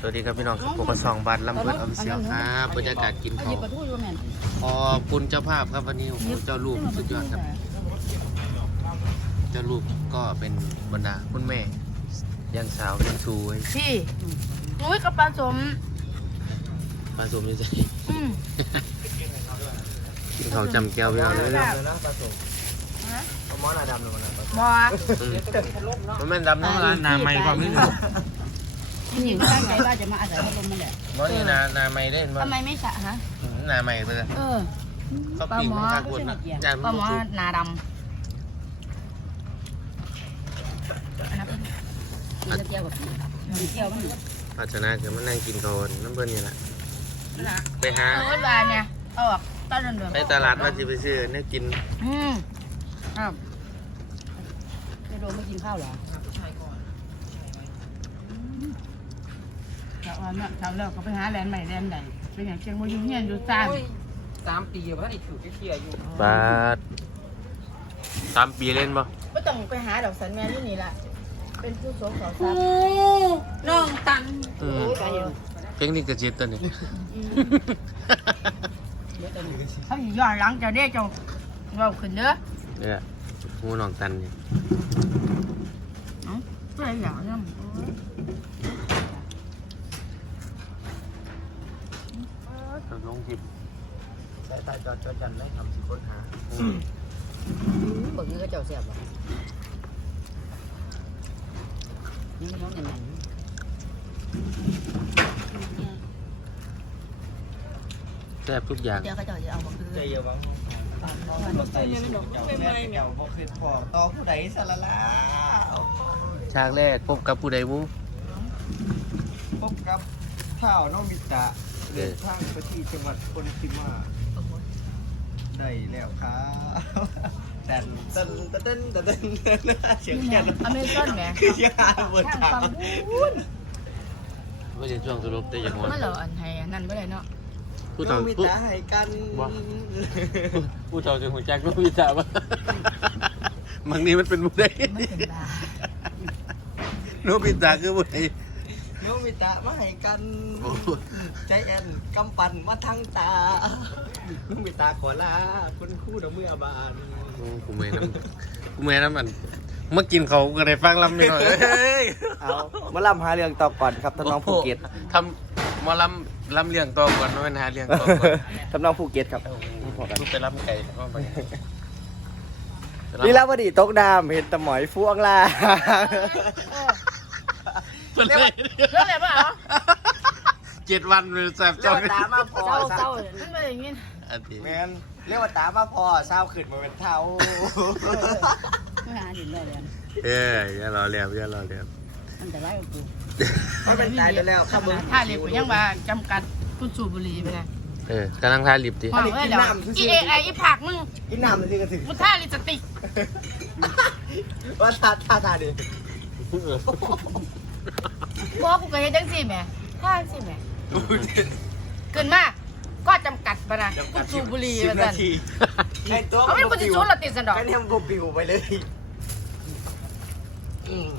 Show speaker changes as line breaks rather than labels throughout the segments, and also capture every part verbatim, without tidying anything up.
วัสดีครับพี่น้องครับผมก็สองบัตรลำเบิดออฟเซียลครับบรรยากาศกินข้าวขอบคุณเจ้าภาพครับวันนี้โอ้โหเจ้าลูกสุดยอดครับเจ้าลูกก็เป็นบรรดาคุณแม่ยังสาวยังสวย
พี่อุ้ยกับปลาสม
ปลาสมยังใส่
อืม
กินข้าวจำแก้วพี่น้องเลย
นะปลาสมเอาหม้อหน้าดำลงมาหน่อย
บอ
มันแม่นดำน้ำร้านนาไม่ความนี้
พี่หญิงตั้งใจว่าจะมาอาศัยพัดลมมันแหละ
มันนี่นานาไม่ได้
ทำไมไม่สระฮะ
นาไม่ไปเลย
เออ
เขาปีกมันคากุนนะยาน
ปลา
มัน
หมอ
สุก
นาดำอันนั้นเป็นเจียวกับเจียวมัน
ภาชนะคือมันนั่งกินข้าวน้ำเบิ้ลนี่แหละไปหา
เออลายเนี่ยออกต้นเดือน
ไปตลาดว่าจะไปซื้อเนี่ยกิน
อืมอ้าวจะโดนไม่กินข้าวเหรอชาวเนี่ยชาวเลิกเขาไปหาแลนด์ใหม่แลนด์ใหญ่เป็นอย่างเชียงโมยุ่งเงียนอยู่จ้า
สามปีอยู่พระอีกถูกเที่ยวอยู่
บาทสามปีเล่นป่ะ
ไม่ต้องไปหาดอกสันแม่ที่นี่ละเป็นผู้โสมสาวซับน้องตัน
อืมเพลงนี้กระจิตตัวนี้
เขาสิย้อนหลังจะได้เจ้าเราขึ้นเด้อ
เนี่ยงูหนองตันนี่
เอ้าตัวใหญ่เนี่ย
ลงจิบ
ใส่ใต้จอดจอดจันได้ทำสิค้นหา
เบิกเงินก็เจ้าเสียบอ่ะนี่น้องอย่างนั้น
แซ่บทุกอย่าง
เดี๋ยวเขาเจ้าจะเอามาคืน
ใจเยอะบ้างก็ใส่สูตรเจ้าแม่เจ้าบอกคือพอต่อผู้ใดสารละ
ฉากแรกพบกับผู้ใดวู
พบกับเท่าน้องมิตะเดินทางไปที่จังหวัดคนทิมาได้แล้วครับแต่นเต้นเต้นเต้นเต้นเสียงแค่
อเมซอนแหม
คือยาบน
ทาง
ทาง
ฟังพูน
ไม่ใช่ช่วงสรุปแต่อย่างวัน
มันเหรออันไทยนั่นไม่ได้เนาะ
ผู้
น้
เฒ่า
องมิ
ผู้
ตะให้กัน
ผู้เฒ่าจะหัวใจก็ผู้จ่าบ้าบางนี้มันเป็นผู้ใด
ไม่เป็นบา
โนบิตะคือผู้ใด
น้องมิตะมาให้กันใจแอนกำปั่นมาทางตาน้องมิตะขอลาคุณครู่ดอกเมื่อบาน
กูเมย์น้ำกูเมย์น้ำมันเมื่อกินเขาก็ได้ฟังลำไม่หน่อยเฮ้ย
เอามาล่ำหาเรื่องต่อก่อนครับท่านน้องภูเก็ต
ทำมาลำลำเลี้ยงตัวก่อนไม่เป็นหาเลี้ยงตัวก่อน
ท่านน้องภูเก็ตครับ
ลูกไปลำไก่ก็ไป
ลีลาวดีตกดามเห็นตะหมอยฟูอังลา
เพื่อนเลย
เรื่องอะไรบ้าง
เจ็ดวันเลยแสบ
เรีย
จ้
กว่าตามาพอ
เศร้า
เศ
เศร้า
ร้า
มันเป็นอย่างงี้
อันนี้
แมนเรียกว่าตามาพอเศร้าขึ้นมาเป็นเท่า
ไม่หาดินเลยเลย
เอ้ยอย่ารอเรียบอย่ารอเรียบ
มันแต่ไรกับกู
ไม่เป็นตายไปแล้วครับมึง
ถ้าเรียกไปยังว่าจำกัดผู้สูบบุหรี่ไปเลย
เออกำลังทาลิปดิ
ห้องเลยเดี๋ยวอีเอไออีผักมึง
กินน้ำเลยสิกระถึง
มึงท่าลิปสติก
ว่าตาตาตาดิ
บอกกูเคยเห็นจังสิแม่ท่าจังสิแม่เกินมากก็จำกัดไปนะผู้สูบบุหรี่
สิ
ไป
บ
กั
นาน ทีไอ้ตัว
เอาไม่กูจะชูละติดสันดอก
แค่นี้มันก็ปิวไปเลยอืม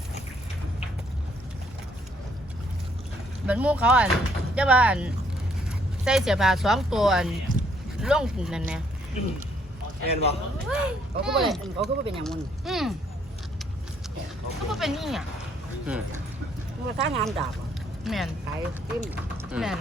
เหมือนมูเขาอันจะว่าอันใส่เสียผ้าสองตัวอันล่องนั่นเนี่ย
เห็นบอก
เขาก็บ่ได้เขาก็บ่เป็นอย่างมัน
อืมก็บ่เป็นนี่อ่ะ
อืม
มันก็ท่างานดาบอะ
แม่น
ขายติ้ม
แม่น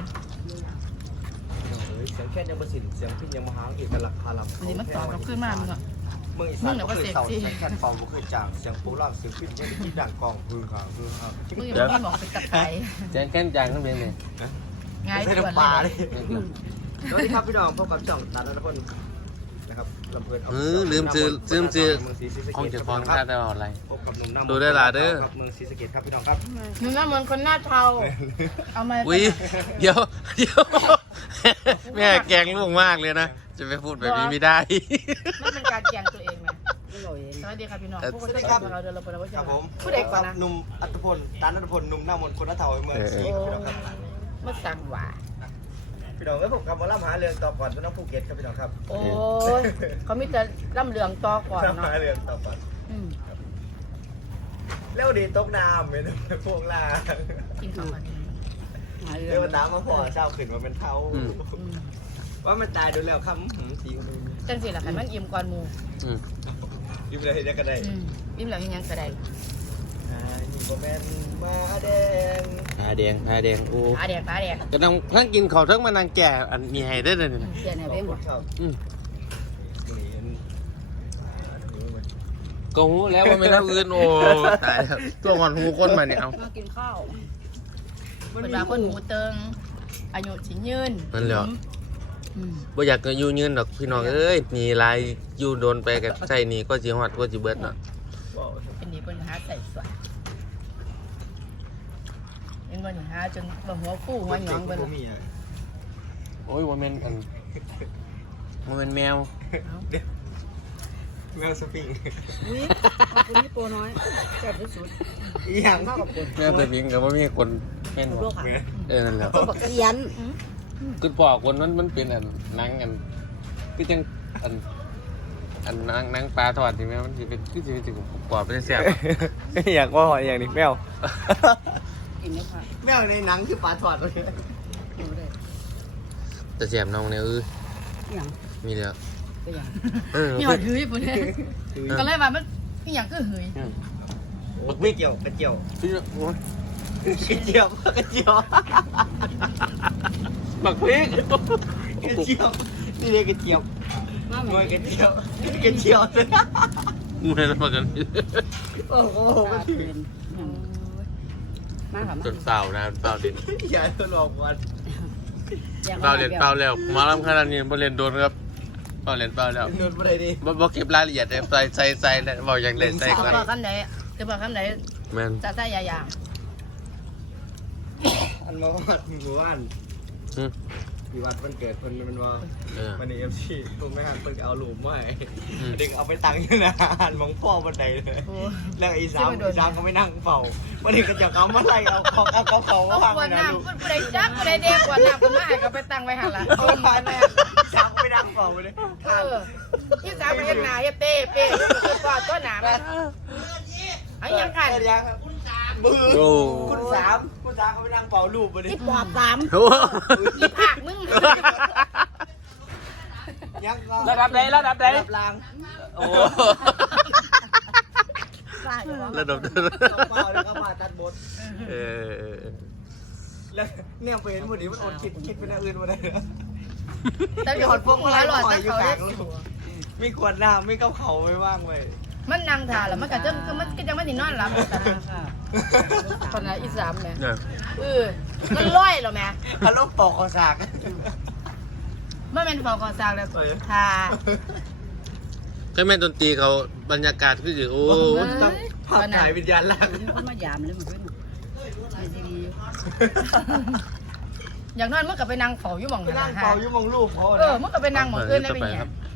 เสียงแค่ยังประสิทธิ์เสียงพี่ยังมหาเอกลักษณ์พาลำ
อันนี้มันต่อกับขึ้นมามึงอ่ะ
เมืองอีสานก็เคยเสาเสียงแค่เป่าก็เคยจางเสียงปูร่างเสียงพี่ยังที่ดังกองฮือฮาฮือฮา
มึงอย่ามาบอกเป็นตะไคร้
แจ้งแค่นจางขึ้นไปเลย
ง่าย
ไม่
ส่
ได้
วน
ปลา
เล
เลย ยสวัสดีครับพี่น้องพบกับช่องตันนพลนะครับลำเพลิน
เออลืมซื้อลืมซื้อของเจ้าของค่าแต่ว่าอะไร
พบกับหนุ่มน้ำ
ดูได้หลายเด้อ
เมืองศรีสะเกษครับพี่น้องครับ
หนูน่าเหมือนคนหน้าเทาเอามา
อุ้ยเดี๋ยวเดี๋ยวแม่แกงลูกมากเลยนะ จะไปพูดแบบนี้ไม่ได้
นั่นเป็นการแกล้งตัวเองไหม
ไม่รู้เอง
สวัสดีครับพี่น้อง
เอ่อ
พวกคนที่กับเราเดินเราไปแล้วว่า
ค
จะ
รับผม
ผู้ใดก่อนนะ
หนุ่มอัตพลตันนัทพลหนุ่มหน้ามนต์คนหน้าเทาเมืองศรีครับพี่น้องครับ
มาสั่งหว่า
พี่น้องก็พบกับหมอลำหาเรื่องต่อก่อนพี่น้องภูเก็ตครับพี่น้องครับ
โอ้ยเขามีแต่ล่ำเรืองต่อก่อน
ลำ
เนาะ
หาเรื่องต่อก่อน
อืม
แล้วดีตกน้ำเป็นพวกลา
กินข้าวก่อน
หาเรื่
เดี๋
อ
ยว
ง
มาตามมาพอเช้าขึ้นมาเป็นเท้าว่ามันตายโดนแล้วคำหืมสีมือ
จังสิล่ะคันมันอิ่มก่อนหมู่
อืม
ยิ้มเลยได้ก็ได้
อืมอิ่มแล้วยังก็ได้
อ่านี่ก็แม่นมาแดง
ผาแดงผาแดงโอ้
ปลาแดกปลาแดก
ก็ต้องทั้งกินข้าวทั้งมานางแก่อันมีให้ได้เลยนะ
เขียนให้
ขอ
เพ่
บ
ง
คุ
บ่
ณครับ
อืม
นี่เห็นอ่าดูไหม
ก็หูแล้วว่าไม่รับอื่นโอ้ตายแล้วตัวงอนหูคนมาเนี่ยเอา
มากินข้าว
เวลาคนหูเติงอายุสิยืน
นั่นแหละ
อืม
บ่อยากจะอยู่ยืนดอกพี่น้องเอ้ยหนีลายอยู่โดนไปกับใส่หนีก็สิฮอดก็สิเบิดเนาะ
ว้าว
เป็นดีเป็นหาใส่สวยยังก็หนีหาจนบ่หัวฟูหัวหยองเบิ่น
บ่มีอ่ะ
โอ้ยว่าแม่นอันว่าแม่นแมว
แมวสปริง
อุ้ยขอบคุณพี่โปน้อยแซ่บที่สุด
อีหยัง
ข้าวกับคน
แมวตัวพิงก็บ่มีคนแม่น
โล
บ่
กค่ะ
เออนั่นแหละ
ต้นบักเขียน
คือปอกคนมันมันเป็นอันหนังอันคือจังอันอันหนังหนังปลาทอดที่แม่มันสิเป็นคือสิเป็นสิปอกเป็นแซ่บ
อยากว่าหอยอย่างนี้แมว
กินไหมค่ะ
แมวในหนังคือปลาทอดเลย
กินไม่ได้
แต่แซ่บน้องเนี่ยเออ
อหย่าง
มีแล้ว
ตัวอย่าง
เออ
มีหอดหืยปุ่นเนี่ยก็เลยว่ามันมีหยังก็หืย
บักไม่เกี่ยวกระเจียว
พี่โอ้ย
กระเจียวกระเจียว
บักพริก
กระเจียวนี่เรียกกระเจียว
มา
ม
เหมื
ว
อย น
กระเจียวกระเจียวเลย
มือแล้วมากัน
โอ้โห
ตาเป็นมาค่ะมา
จนเปล่านะเปล่าเด่น
อย่าทดลองวัน
เปล่าเด่นเปล่าแล้วหมาลำขนาดนี้บ่เล่นโดนครับเปล่าเล่นเปล่าแล้ว
นวดอะไรดิ
บ่บ่เก็บรายละเอียดเลยใส่ใส่ใส่แล้วบอกอย่างเด่นใส่
จะ
ก่อน
บอกคำไหนจะบอกคำไหน
แม่น
จะใส่ยาอย่าง
อันมาวัดหมู่บ้าน
อืม
ที่วัดวันเกิดคนมันว่า
เออ
วันนี้เอฟซีผมไม่หันเพิ่งเอาหลุมมาให้
อืม
เด็กเอาไปตังค์อยู่นะหันมองพ่อบันไดเลย
โอ้
แล้วอีสามอีสามก็ไม่นั่งเฝ้าวันนี้ก็จะเอามาไล่เอาของเอาเขาเขาวาง
ขว
ไว้
ด
นะ
น้ำ
ลูก
คุณผู้ใดจักผู้ใดเด็กขวดน้ำคุณมาให้ก็ไปตั้งไว้หันละ
เอามาแม่สามก็ไม่นั่งเฝ้าเลย
เออที่สามไปเฮ็ดหน้าเฮ็ดเต้เป้คือปอดตัวหนามันไอ้ยังกัน
เออยังคุณสามมือ
โอ้
คุณสามคุณสามก็ไปนั่งเฝ้ารูปวันนี้
ที่ปอบสาม
โห
อีผากมึง
ยังก็
ระดับใดระดับใด
ระดับลาง
โอ้
บ้าอยู่วะ
ระดับ
ต้องเฝ้าแล้วก็มาตัดบท
เออ
แล้วเนี่ยไปเห็นวันนี้มันอดคิดคิดเป็นอย่างอื่นมาได้เหรอ
แต่เดี๋ยวพวกมึงหลอดแต่เขาได้
มีขวดน้ำมีกับเขาไม่ว่างเว้ย
มันนั่งทาแล้วมันก็จะมันก็จะไม่ได้นอนหลับ
ค่ะ
คนละอีสามเนี่ย
เนี่ย
เออมันลอยหรอแม่
ฮัลโหลปอกคอสาก
มันเป็นฟอคอซากแล้วทา
ก็แม่ดนตรีเขาบรรยากาศคือสิโอ้
ต้องภาพถ่ายวิญญาณล่าง
มีคนมายามเลยเหมือนกันไม่ดี
อย่างนั้นมันก็ไปนั่งเฝ้าอยู่หม่อง
ไปนั่ง
ฮะ
เป่ายุ่งมองรูปเขา
เออมันก็ไปนั่งหม่องอื่นได้เป็นหยัง
เ